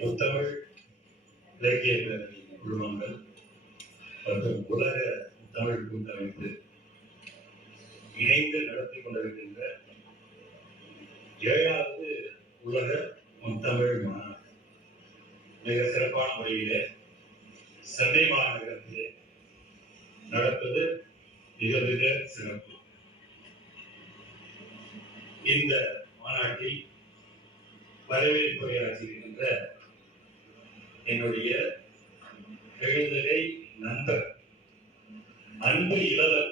முத்தமிழ் இலக்கிய பேரவை குழுமங்கள் மற்றும் உலக தமிழ் கூட்டமைப்பு இணைந்து நடத்தி கொண்டிருக்கின்ற ஏழாவது உலக முத்தமிழ் மாநாடு. மிக சிறப்பான முறையிலே சென்னை மாநகரத்திலே நடப்பது மிக மிக சிறப்பு. இந்த மாநாட்டில் வரவேற்புரையாற்றுகின்ற என்னுடைய எழுதலை நண்பர் அன்பு இளவர்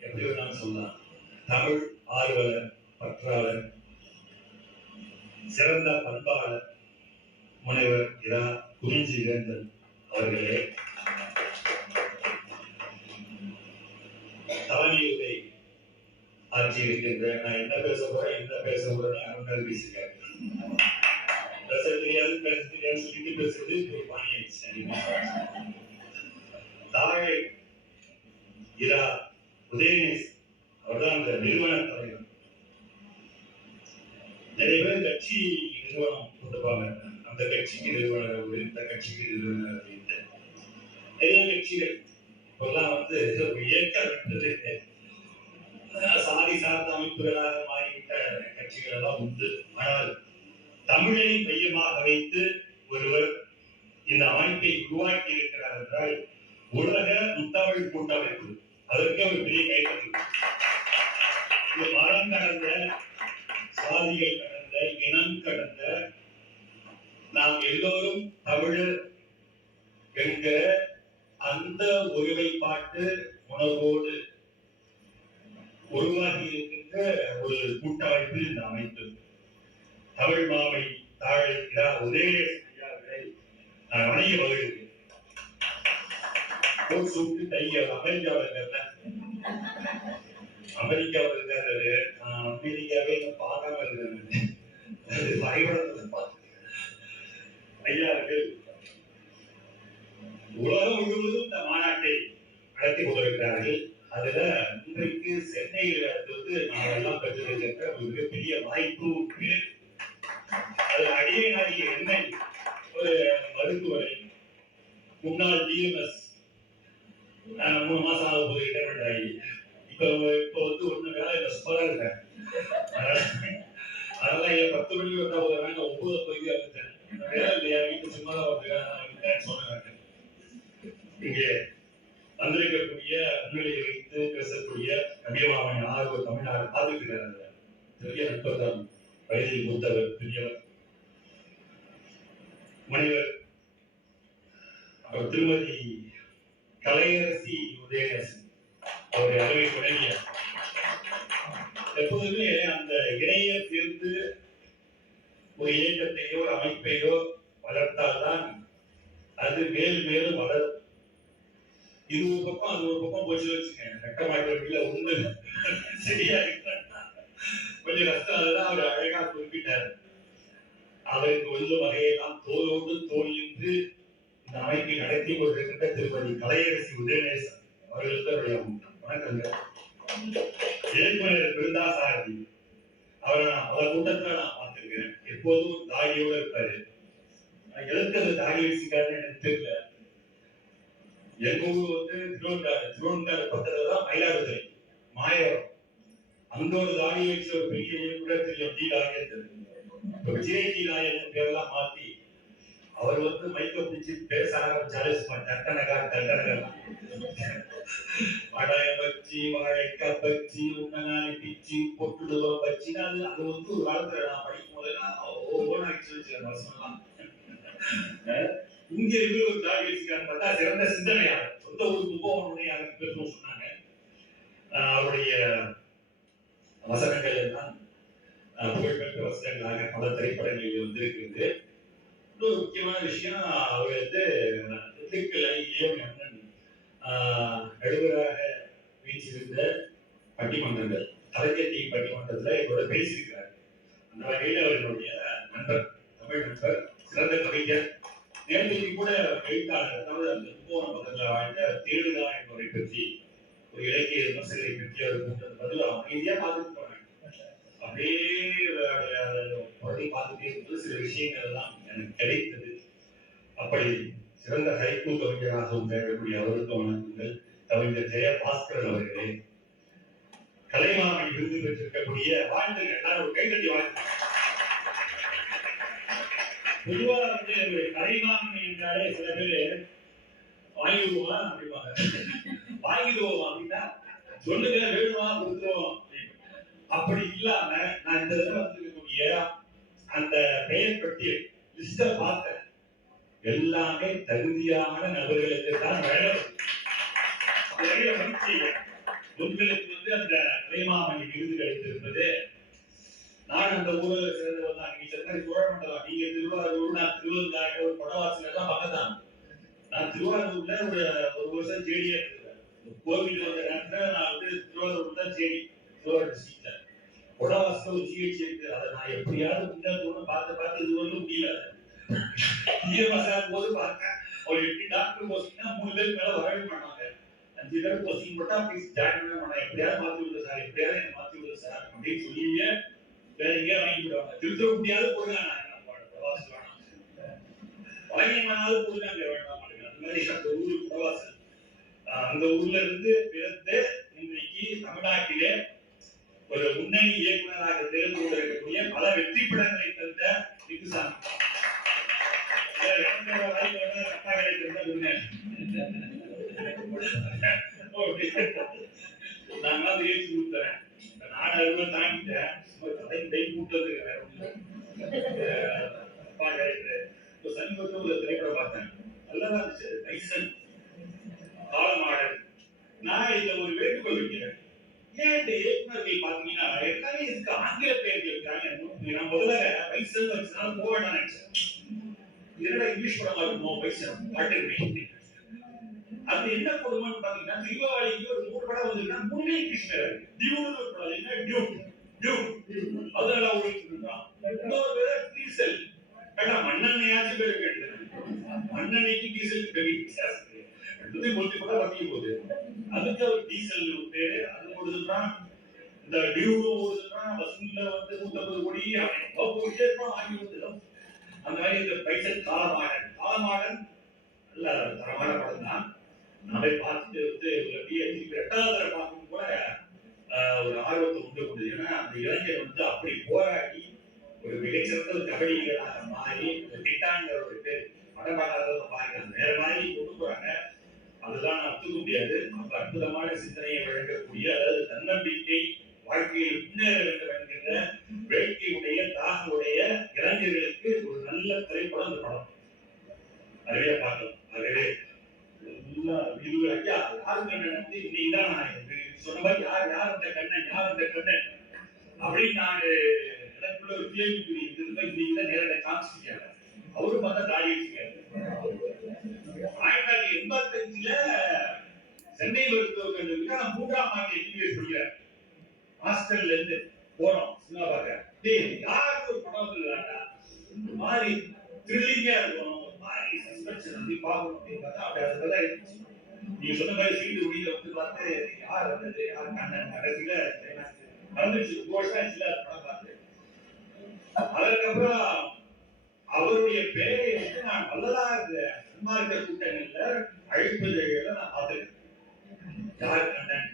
எப்படி நான் சொல்லலாம் தமிழ் ஆர்வலர் பற்றாளர் சிறந்த பண்பாளர் முனைவர் இரா குறிஞ்சி வேந்தன் அவர்களே. தலைமையுரை ஆட்சி இருக்கின்ற நான் என்ன பேச போறேன் என்ன பேச போறேன் அருண் பேசுகிறேன் பேச தெரியாது பேச தெரியாது சொல்லிட்டு பேசுறது ஒரு பாணி ஆயிடுச்சு. தாழை இரா உதயநேஸ் அவர்தான் அந்த நிறுவன தலைவர். நிறைய பேர் கட்சி நிறுவனம் கொடுப்பாங்க அந்த கட்சிக்கு நிறுவனர் இந்த கட்சிக்கு நிறுவனர் அப்படின்ட்டு. நிறைய கட்சிகள் இப்பெல்லாம் வந்து ஒரு இயக்கம் விட்டது. சாதி சார்ந்த அமைப்புகளாக மாறிவிட்ட கட்சிகள் எல்லாம் உண்டு. ஆனால் தமிழை மையமாக வைத்து ஒருவர் இந்த அமைப்பை உருவாக்கி இருக்கிறார் என்றால் உலக முத்தமிழ் கூட்டமைப்பு அதற்கு ஒரு பெரிய கைத்தறி. மரம் கடந்த சாதிகள் கடந்த இனம் கடந்த நாம் எல்லோரும் தமிழர் என்கிற அந்த ஒருமைப்பாட்டு உணர்வோடு உருவாகி இருக்கின்ற ஒரு கூட்டமைப்பு இந்த அமைப்பு. தமிழ் மாவை தாழை இரா உதயநிதியை நான் சூட்டு அமெரிக்காவில் இருக்கிற அமெரிக்காவில் நான் அமெரிக்காவே பார்க்காம அது வரைபடத்தில் பார்த்தேன் ஐயா அவர்கள் உலகம் முழுவதும் இந்த மாநாட்டை நடத்தி கொண்டிருக்கிறார்கள். அதுல இன்றைக்கு சென்னையில் வந்து நாம் எல்லாம் பெற்றிருக்கின்ற மிகப்பெரிய வாய்ப்பு அது அடியனாகிய என்னை ஒரு மருத்துவரை. முன்னாள் டிஎம்எஸ் மூணு மாசம் ஆக போது ரிட்டையர்மெண்ட் ஆகி. இப்போ இப்போ வந்து ஒண்ணு வேலை இல்லை சும்மா இருக்கேன். அதெல்லாம் என் பத்து மணிக்கு வந்தா ஒரு நான் ஒன்பது போய் வந்துட்டேன் வேலை இல்லையா? வீட்டு சும்மா தான் வந்துருக்கேன் சொன்னாங்க இங்கே வந்திருக்கக்கூடிய முன்னிலையை வைத்து பேசக்கூடிய கவியமாமணி ஆர்வ தமிழ்நாடு பார்த்துக்கிறார் பெரிய நட்பர் தான் வயதில் மூத்தவர் பெரியவர். மனிதர். அவர் திருமதி கலையரசி உதயநேசன் அவருடைய அருமை தொடங்கிய எப்போதுமே அந்த இணைய சேர்ந்து ஒரு இயக்கத்தையோ ஒரு அமைப்பையோ வளர்த்தால்தான் அது மேல் மேலும் வளரும். இது ஒரு பக்கம் அது ஒரு பக்கம் போச்சு வச்சுங்க வீட்டில் ஒன்று சரியா இருக்கிறாங்க கொஞ்சம் கஷ்டம் அதுதான் அவர் அழகா குறிப்பிட்டார். அவருக்கு உள்ள வகையெல்லாம் தோலோடு தோல் நின்று இந்த அமைப்பை நடத்தி கொண்டிருக்கின்ற திருமதி கலையரசி உதயநேசன் அவர்களுக்கு அவருடைய வணக்கங்க இயக்குனர் பிருந்தாசாரதி அவரை நான் பல கூட்டத்துல நான் பார்த்திருக்கிறேன். எப்போதும் தாடியோட இருப்பாரு. நான் எதுக்கு அந்த தாடி வச்சுக்காருன்னு எனக்கு தெரியல. எங்க ஊர் வந்து திருவண்டாடு திருவண்டாடு பக்கத்துல தான் மயிலாடுதுறை மாயவரம். அந்த ஒரு தாடி வச்சு ஒரு பெரிய இயக்குனர் தெரியும் டி விஜய் கீழா என்ற பேரெல்லாம் மாத்தி அவர் வந்து மைக்க பிடிச்சு பேச ஆரம்பிச்சாலே சும்மா தட்டனகா தட்டனகா வடைய பச்சி வாழைக்க பச்சி உன்னநாளை பிச்சி பொட்டுடுவோம் பச்சி அது அது வந்து ஒரு காலத்துல நான் படிக்கும் போது நான் ஓன் ஆக்சுவலி வச்சிருக்கேன் வருஷம்லாம் இங்க இவர் ஒரு தாடி வச்சுக்கான்னு பார்த்தா சிறந்த சிந்தனையாளர். சொந்த ஊருக்கு போகணும்னு யாருக்கு பேசணும் சொன்னாங்க. அவருடைய வசனங்கள் எல்லாம் புகழ்பெற்ற வசனங்களாக பல திரைப்படங்களில் வந்திருக்கிறது. இன்னொரு முக்கியமான விஷயம் அவர் வந்து திண்டுக்கல் இளையம் அண்ணன் நடுவராக வீச்சிருந்த பட்டிமன்றங்கள் கலைஞர்த்தி பட்டிமன்றத்தில் என்னோட பேசியிருக்கிறார். அந்த வகையில் அவர்களுடைய நண்பர் தமிழ் நண்பர் சிறந்த கவிஞர் நேரடிக்கு கூட எழுத்தாளர் அதாவது அந்த கும்போன பக்கத்தில் வாழ்ந்த தேடுதா என்பவரை பற்றி ஒரு இலக்கிய விமர்சகரை பற்றி அவர் கூட்டம் பதில் அமைதியாக பார்த்து அப்படியே அதை பார்த்துட்டே இருக்கும்போது சில விஷயங்கள் எல்லாம் எனக்கு கிடைத்தது. அப்படி சிறந்த ஹைக்கூ கவிஞராகவும் திகழக்கூடிய அவருக்கு வணக்கங்கள். கவிஞர் ஜெய பாஸ்கர் அவர்களே கலைமாமணி விருது பெற்றிருக்கக்கூடிய வாழ்த்துங்க எல்லாரும் ஒரு கைத்தட்டி வாழ்த்து பொதுவா வந்து கலைமாமணி என்றாலே சில பேர் வாங்கிடுவோமா அப்படிம்பாங்க வாங்கிடுவோம் அப்படின்னா சொல்லுங்க வேணுமா கொடுத்துருவோம்? அப்படி இல்லாம நான் இந்த தடவை வந்திருக்கக்கூடிய அந்த பெயர் பட்டியல் லிஸ்ட பார்த்தேன். எல்லாமே தகுதியான நபர்களுக்கு தான் வேணும் உங்களுக்கு வந்து அந்த பிரேமாமணி விருது கிடைத்திருப்பது. நான் அந்த ஊரில் சிறந்தவர் தான். நீங்க சொன்ன சோழமண்டலம் நீங்க திருவாரூர் நான் திருவந்தாங்க ஒரு படவாசல தான் பக்கத்தான். நான் திருவாரூர்ல ஒரு ஒரு வருஷம் ஜேடியா இருக்கிறேன் கோவில் வந்த நேரத்துல நான் வந்து திருவாரூர் தான் ஜேடி திருவாரூர் டிஸ்ட்ரிக்ட்ல ஒரு ஜிஹெச் இருக்கு அதை நான் எப்படியாவது முன்னேற்றம்னு பார்த்து பார்த்து இது வந்து முடியல. ஈரமாசாகும் போது பார்த்தேன். ஒரு எட்டு டாக்டர் போஸ்டிங்னா மூணு பேருக்கு மேல வரவே மாட்டாங்க. அஞ்சு பேர் போஸ்டிங் போட்டா ப்ளீஸ் ஜாயின் பண்ண மாட்டாங்க. எப்படியாவது மாத்தி விடுங்க சார் எப்படியாவது என்ன மாத்தி விடுங்க சார் அப்படின்னு சொல்லிங்க. வேற எங்கேயா வாங்கி விடுவாங்க திருத்த முடியாது கொடுங்க நான் என்ன பண்ண பிரவாசி வேணாம். பழகியமானாலும் கொடுங்க அங்க வேண்டாம். அந்த மாதிரி அந்த ஊரு பிரவாசல் அந்த ஊர்ல இருந்து பிறந்து இன்றைக்கு தமிழ்நாட்டிலே ஒரு முன்னணி இயக்குநராக திகழ்ந்து கொண்டிருக்கக்கூடிய பல வெற்றி படங்களை தந்த லிங்குசாமி நான் தான் ஏற்றி கொடுத்தேன் நான் அறுபது தாங்கிட்டேன் சும்மா தலை கை கூட்டது வேற ஒண்ணும் இல்ல. அப்பா கேரக்டர் இப்போ சமீபத்தில் ஒரு திரைப்படம் பார்த்தேன் நல்லதா இருந்துச்சு டைசன் காலமாடல் நான் இதுல ஒரு வேண்டுகோள் வைக்கிறேன் ஏன் இந்த இயக்குனர்கள் பாத்தீங்கன்னா எல்லாமே இதுக்கு ஆங்கில பெயர் இருக்காங்க நான் முதல்ல பைசன் வச்சுனால போக வேண்டாம் நினைச்சேன். என்னடா இங்கிலீஷ் படமா இருக்கும் பைசன் பாட்டு அது என்ன கொடுமைன்னு பாத்தீங்கன்னா தீபாவளிக்கு ஒரு மூணு படம் வந்ததுன்னா மூணுமே இங்கிலீஷ் பேர் டியூன்னு ஒரு படம். என்ன? டியூக் டியூக் அதனால ஓடிட்டு இருக்கான் இன்னொரு பேர் டீசல். ஏன்னா மண்ணெண்ணையாச்சும் பேர் கேட்டு மண்ணெண்ணைக்கு டீசல் பெரிய வித்தியாசம் ரெண்டுத்தையும் முடிச்சு கூட வத்திக்க போகுது. அதுக்கு ஒரு டீசல் பேரு. அது ஓடுதுன்னா இந்த டியூ ஓடுதுன்னா வசூல்ல வந்து நூத்தம்பது கோடி அவன் போயிட்டே இருப்பான் வாங்கி வந்து அந்த மாதிரி இந்த பைசல் காலமாடன் காலமாடன் நல்ல தரமான படம் தான். நான் போய் பார்த்துட்டு வந்து ஒரு பிஹெச்டி எட்டாவது தடவை பார்க்கும் கூட ஆஹ், ஒரு ஆர்வத்தை உண்டு கொண்டது. ஏன்னா அந்த இளைஞர் வந்து அப்படி போராடி ஒரு மிகச்சிறந்த ஒரு மாறி இளைஞர்களுக்கு ஒரு நல்ல திரைப்படம் இந்த படம். நிறைய பார்க்கலாம் ஆகவே இது நான் சொன்ன மாதிரி யார் யார் அந்த கண்ணன் யார் அந்த கண்ணன்? அப்படின்னு நான் எனக்குள்ள ஒரு கேள்விக்குறி இன்னைக்கு தான் நேரத்தை காமிச்சிருக்காரு அவரும் பார்த்தா தாடி வச்சுக்காரு ஆயிரத்தி தொள்ளாயிரத்தி எண்பத்தஞ்சுல சென்னை மருத்துவக் நான் மூன்றாம் ஆண்டு எம்பிபிஎஸ் படிக்கிறேன் ஹாஸ்டல்ல இருந்து போறோம் சினிமா பார்க்க டேய் யாருக்கு ஒரு படம் வந்துருக்காண்டா மாதிரி த்ரில்லிங்கா இருக்கும் ஒரு மாதிரி சஸ்பென்ஸ் பார்க்கணும் அப்படின்னு பார்த்தா நீங்க சொன்ன மாதிரி சீட்டு உடியில வந்து பார்த்து யார் வந்தது? யார் கண்ணன் கடைசியில நடந்துச்சு ரொம்ப படம் பார்த்து. அதற்கப்புறம் அவருடைய பேரை வந்து நான் வல்லலார் சன்மார்க்க கூட்டங்கள்ல அழைப்பதைகளை நான் பார்த்திருக்கேன். யார் கண்ணன்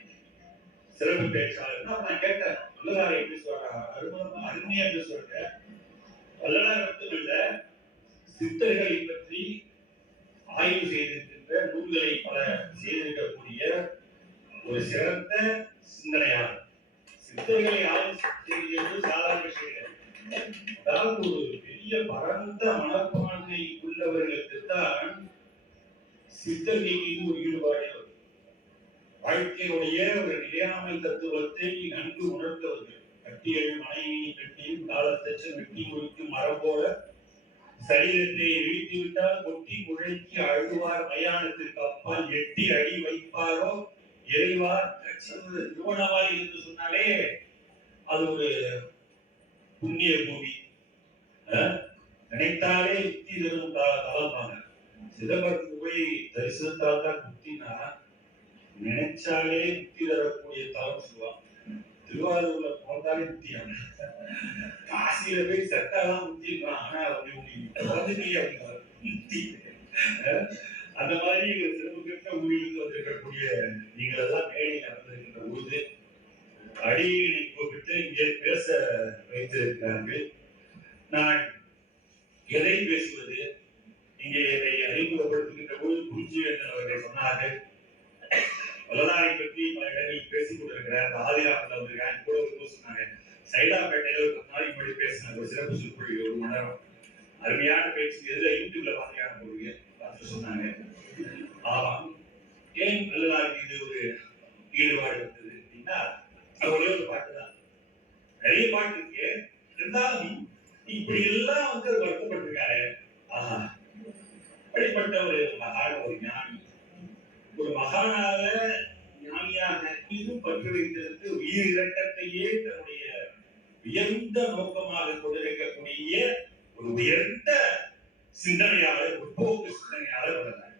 சிறப்பு பேச்சாளர் நான் கேட்டேன். வல்லலார் எப்படி சொல்றாங்க அருமையா அருமையா என்று சொல்ற? வல்லலார் மட்டும் இல்ல சித்தர்களை பற்றி ஆய்வு செய்திருக்கின்ற நூல்களை பல செய்திருக்கக்கூடிய ஒரு சிறந்த சிந்தனையாளர். சித்தர்களை ஆய்வு செய்வது சாதாரண விஷயம் அதாவது ஒரு பெரிய பரந்த மனப்பான்மை உள்ளவர்களுக்கு தான் சித்தர்கள் மீது ஒரு ஈடுபாடு வாழ்க்கையுடைய ஒரு நிலையாமை தத்துவத்தை நன்கு உணர்ந்தவர்கள். கட்டியல் மனைவி கட்டியும் காலத்தச்சு வெட்டி முடிக்கும் மரம் போல சரீரத்தை வீழ்த்தி விட்டால் கொட்டி முழக்கி அழுவார் மயானத்திற்கு அப்பால் எட்டி அடி வைப்பாரோ? எறிவார் திருவண்ணாமலை என்று சொன்னாலே அது ஒரு புண்ணிய பூமி. அஹ், நினைத்தாலே யுக்தி தரும் தளம்பாங்க சிதம்பரத்துக்கு போய் தரிசனத்தால் தான் முக்தினா நினைச்சாலே யுக்தி தரக்கூடிய தளம் சொல்லுவாங்க. திருவாரூர்ல போட்டாலே முக்தியாங்க காசியில போய் செத்தாதான் முக்தின்றான் ஆனா அப்படி உங்களுக்கு வந்துட்டீங்க அப்படின்னா அந்த மாதிரி ஒரு சிறப்பு பெற்ற ஊரிலிருந்து வந்திருக்கக்கூடிய நீங்கள் எல்லாம் மேடையில் நடந்திருக்கின்ற பொழுது அடியை கூப்பிட்டு இங்கே பேச வைத்திருக்கிறார்கள். நான் எதை பேசுவது? இங்கே என்னை அறிமுகப்படுத்துகின்ற போது குறிஞ்சிவேந்தன் அவர்கள் சொன்னார்கள் வல்லதாரை பற்றி பல இடங்களில் பேசிக் கொண்டிருக்கிறார். ஆதிராமத்தில் அவர்கள் கூட ஒரு போது சொன்னாங்க சைதாப்பேட்டையில ஒரு பத்து முன்னாடி பேசின ஒரு சிறப்பு ஒரு மணி நேரம் அருமையான பேச்சு எதுல யூடியூப்ல பாத்தீங்கன்னா போடுங்க. பார்த்து சொன்னாங்க. ஆமா. ஏன் மீது ஒரு ஈடுபாடு இருந்தது அப்படின்னா அது ஒரே ஒரு பாட்டு தான். நிறைய பாட்டு இருக்கு. இருந்தாலும் இப்படி எல்லாம் வந்து அவர் வருத்தப்பட்டிருக்காரு. ஆஹா. அப்படிப்பட்ட ஒரு மகான் ஒரு ஞானி. ஒரு மகானாக ஞானியாக மீதும் பற்று வைத்திருந்து உயிர் தன்னுடைய உயர்ந்த நோக்கமாக கொண்டிருக்கக்கூடிய ஒரு உயர்ந்த சிந்தனையாளர் முற்போக்கு சிந்தனையாளர் உள்ளனர்